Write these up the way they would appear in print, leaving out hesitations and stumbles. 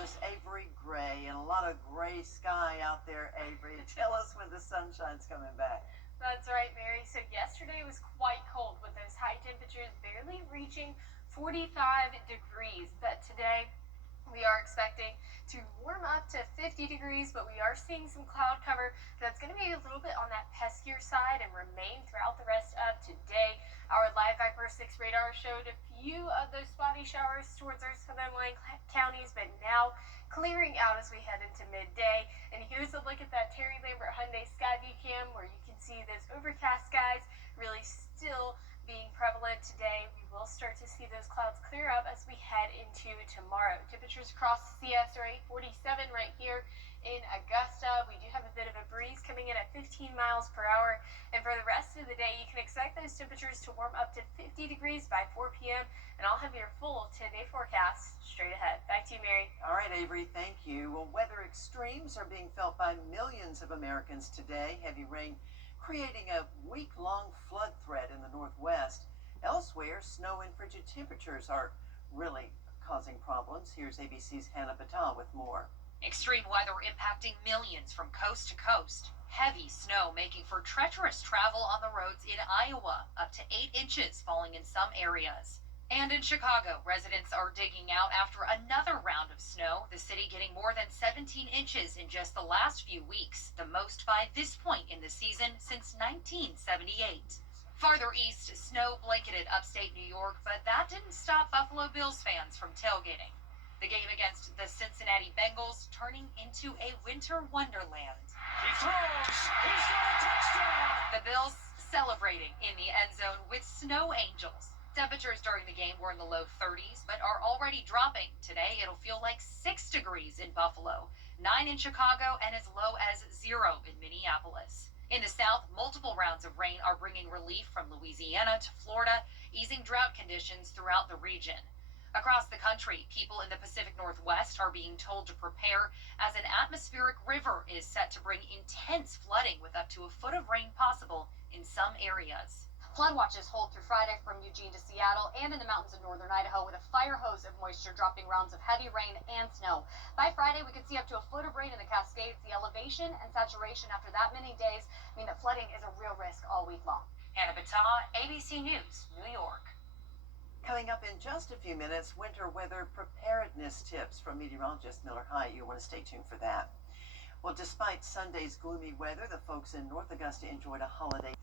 meteorologist Avery Gray, and a lot of gray sky out there, Avery. Tell us when the sunshine's coming back. That's right, Mary. So yesterday was quite cold with those high temperatures barely reaching 45 degrees. But today we are expecting to warm up to 50 degrees, but we are seeing some cloud cover that's going to be a little bit on that peskier side and remain throughout the rest of today. Our live Viper 6 radar showed a few of those spotty showers towards our southern line counties, but now clearing out as we head into midday. And here's a look at that Terry Lambert Hyundai Skyview Cam, where you can see those overcast skies really still being prevalent today. We will start to see those clouds clear up as we head into tomorrow. Temperatures across the CSRA, 47 right here in Augusta. We do have a bit of a breeze coming in at 15 miles per hour. And for the rest of the day, you can expect those temperatures to warm up to 50 degrees by 4 p.m. And I'll have your full 10-day forecast straight ahead. Back to you, Mary. All right, Avery, thank you. Well, weather extremes are being felt by millions of Americans today. Heavy rain creating a week-long flood threat in the Northwest. Elsewhere, snow and frigid temperatures are really causing problems. Here's ABC's Hannah Batal with more. Extreme weather impacting millions from coast to coast. Heavy snow making for treacherous travel on the roads in Iowa, up to 8 inches falling in some areas. And in Chicago, residents are digging out after another round of snow, the city getting more than 17 inches in just the last few weeks, the most by this point in the season since 1978. Farther east, snow blanketed upstate New York, but that didn't stop Buffalo Bills fans from tailgating. The game against the Cincinnati Bengals turning into a winter wonderland. He throws. He's got a touchdown. The Bills celebrating in the end zone with snow angels. Temperatures during the game were in the low 30s, but are already dropping. Today, it'll feel like 6 degrees in Buffalo, 9 in Chicago, and as low as 0 in Minneapolis. In the south, multiple rounds of rain are bringing relief from Louisiana to Florida, easing drought conditions throughout the region. Across the country, people in the Pacific Northwest are being told to prepare as an atmospheric river is set to bring intense flooding with up to a foot of rain possible in some areas. Flood watches hold through Friday from Eugene to Seattle and in the mountains of northern Idaho, with a fire hose of moisture dropping rounds of heavy rain and snow. By Friday, we could see up to a foot of rain in the Cascades. The elevation and saturation after that many days mean that flooding is a real risk all week long. Hannah Batal, ABC News, New York. Coming up in just a few minutes, winter weather preparedness tips from meteorologist Miller High. You want to stay tuned for that. Well, despite Sunday's gloomy weather, the folks in North Augusta enjoyed a holiday.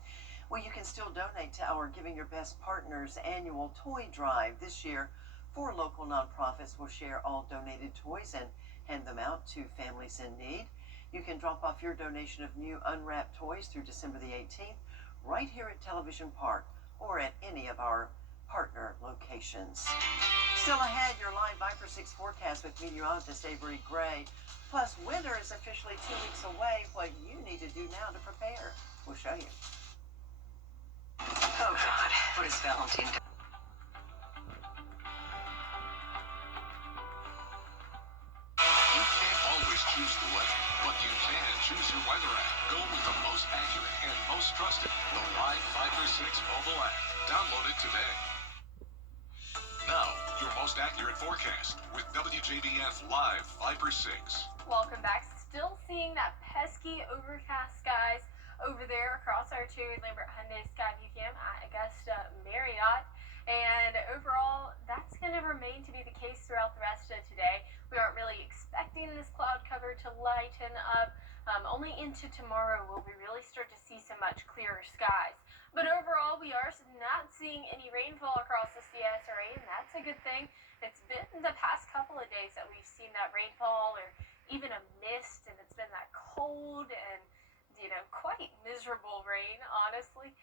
Well, you can still donate to our Giving Your Best Partners annual toy drive. This year, 4 local nonprofits will share all donated toys and hand them out to families in need. You can drop off your donation of new unwrapped toys through December the 18th right here at Television Park or at any of our partner locations. Still ahead, your live Viper 6 forecast with meteorologist Avery Gray. Plus, winter is officially 2 weeks away. What you need to do now to prepare. We'll show you. Oh, God. What is Valentine? You can't always choose the weather, but you can choose your weather app. Go with the most accurate and most trusted, the Live Viper 6 mobile app. Download it today. Now, your most accurate forecast with WJBF Live Viper 6. Welcome back. Still seeing that pesky overcast skies over there across our Terry Lambert Hyundai Skyview Cam at Augusta Marriott. And overall, that's going to remain to be the case throughout the rest of today. We aren't really expecting this cloud cover to lighten up. Only into tomorrow will we really start to see some much clearer skies. But overall, we are not seeing any rainfall across the CSRA, and that's a good thing. It's been the past couple of days that we've seen that rainfall or even a mist, and it's been that cold and quite miserable rain, honestly.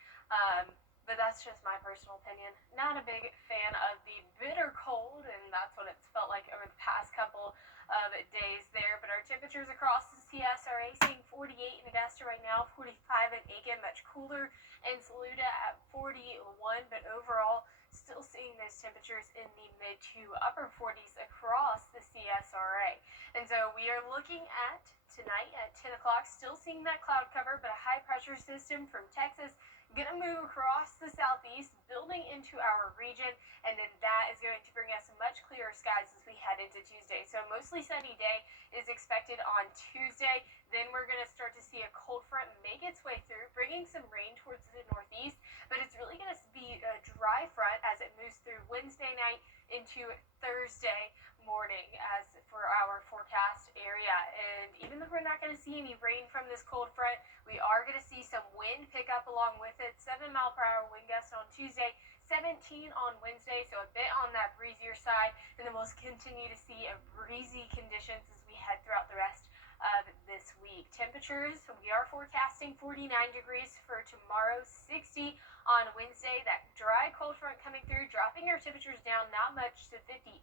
But that's just my personal opinion. Not a big fan of the bitter cold, and that's what it's felt like over the past couple of days there. But our temperatures across the CSRA, seeing 48 in Augusta right now, 45 in Aiken, much cooler in Saluda at 41. But overall, still seeing those temperatures in the mid to upper 40s across the CSRA. And so we are looking at tonight at 10 o'clock, still seeing that cloud cover, but a high pressure system from Texas going to move across the southeast, building into our region, and then that is going to bring us much clearer skies as we head into Tuesday. So mostly sunny day is expected on Tuesday. Then we're going to start to see a cold front make its way through, bringing some rain towards the northeast, but it's really going to be a dry front as it moves through Wednesday night into Thursday morning as for our forecast area. And even though we're not going to see any rain from this cold front, we are going to see some wind pick up along with it. 7-mile-per-hour wind gusts on Tuesday, 17 on Wednesday, so a bit on that breezier side. And then we'll continue to see a breezy conditions as we head throughout the rest of this week. Temperatures, we are forecasting 49 degrees for tomorrow, 60 on Wednesday. That dry cold front coming through, dropping our temperatures down not much to 58.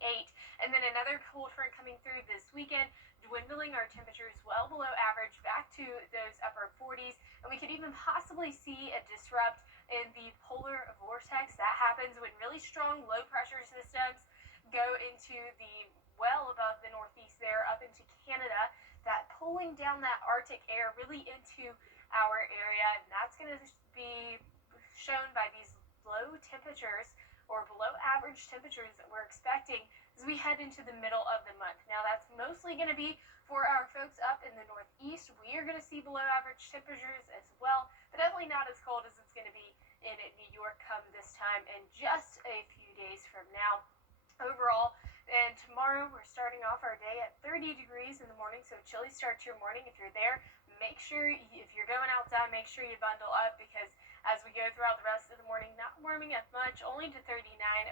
And then another cold front coming through this weekend, dwindling our temperatures well below average back to those upper 40s. And we could even possibly see a disrupt in the polar vortex. That happens when really strong low pressure systems go into the well above the northeast there up into Canada, that pulling down that Arctic air really into our area, and that's going to be shown by these low temperatures or below average temperatures that we're expecting as we head into the middle of the month. Now that's mostly going to be for our folks up in the northeast. We are going to see below average temperatures as well, but definitely not as cold as it's going to be in New York come this time in just a few days from now. Overall, and tomorrow we're starting off our day at 30 degrees in the morning, so a chilly start to your morning. If you're there, make sure if you're going outside, make sure you bundle up, because as we go throughout the rest of the morning, not warming up much, only to 39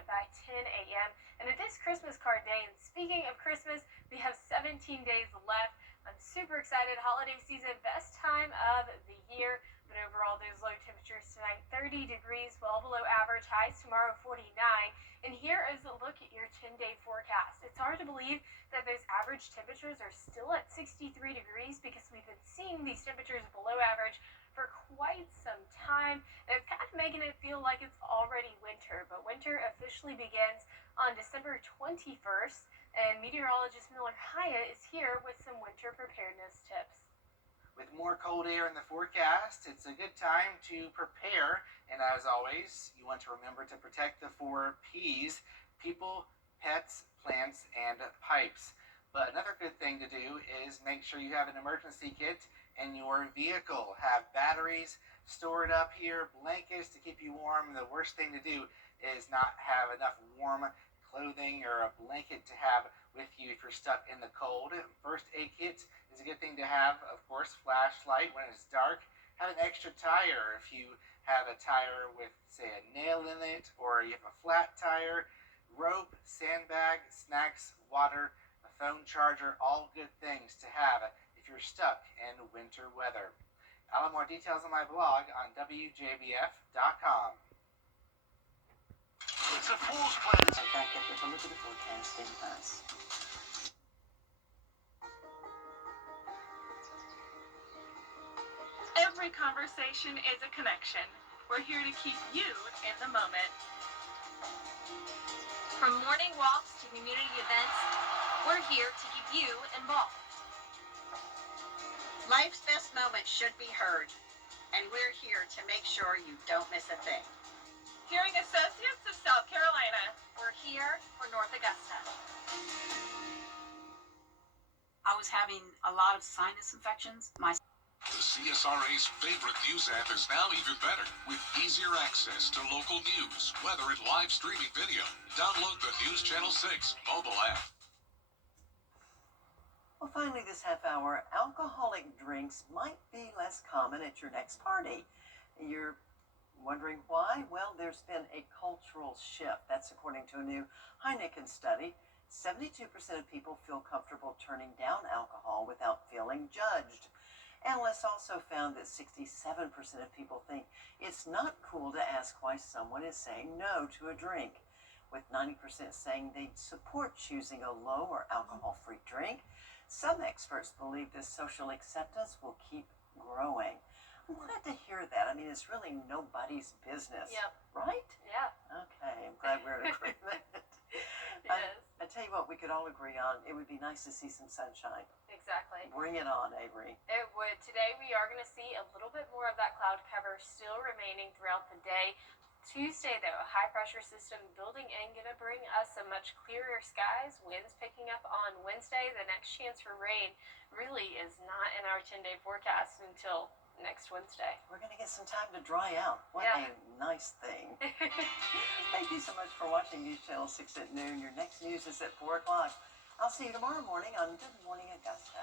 by 10 a.m. And it is Christmas card day, and speaking of Christmas, we have 17 days left. I'm super excited. Holiday season, best time of the year. But overall, those low temperatures tonight, 30 degrees, well below average. Highs tomorrow, 49. And here is a look at your 10-day forecast. It's hard to believe that those average temperatures are still at 63 degrees because we've been seeing these temperatures below average for quite some time. And it's kind of making it feel like it's already winter. But winter officially begins on December 21st. And meteorologist Miller Hyatt is here with some winter preparedness tips. With more cold air in the forecast, it's a good time to prepare. And as always, you want to remember to protect the 4 P's: people, pets, plants, and pipes. But another good thing to do is make sure you have an emergency kit in your vehicle. Have batteries stored up here, blankets to keep you warm. The worst thing to do is not have enough warm clothing or a blanket to have with you if you're stuck in the cold. First aid kit is a good thing to have. Of course, flashlight when it's dark. Have an extra tire if you have a tire with, say, a nail in it, or you have a flat tire. Rope, sandbag, snacks, water, a phone charger, all good things to have if you're stuck in winter weather. I'll have more details on my blog on WJBF.com. It's a fool's plan. Right back at the look at the forecast in us. Every conversation is a connection. We're here to keep you in the moment. From morning walks to community events, we're here to keep you involved. Life's best moments should be heard, and we're here to make sure you don't miss a thing. Hearing Associates of South Carolina. We're here for North Augusta. I was having a lot of sinus infections. The CSRA's favorite news app is now even better, with easier access to local news, weather, and live streaming video. Download the News Channel 6 mobile app. Well, finally this half hour, alcoholic drinks might be less common at your next party. You're wondering why? Well, there's been a cultural shift. That's according to a new Heineken study. 72% of people feel comfortable turning down alcohol without feeling judged. Analysts also found that 67% of people think it's not cool to ask why someone is saying no to a drink, with 90% saying they'd support choosing a low or alcohol-free drink. Some experts believe this social acceptance will keep growing. I'm glad to hear that. I mean, it's really nobody's business. Yep. Right? Yeah. Okay, I'm glad we're in agreement. Yes. I tell you what, we could all agree on, it would be nice to see some sunshine. Exactly. exactly. Bring it on, Avery. It would. Today we are going to see a little bit more of that cloud cover still remaining throughout the day. Tuesday, though, a high-pressure system building in, going to bring us some much clearer skies. Winds picking up on Wednesday. The next chance for rain really is not in our 10-day forecast until next Wednesday. We're going to get some time to dry out. What Yeah. a nice thing. Thank you so much for watching News Channel 6 at noon. Your next news is at 4 o'clock. I'll see you tomorrow morning on Good Morning Augusta.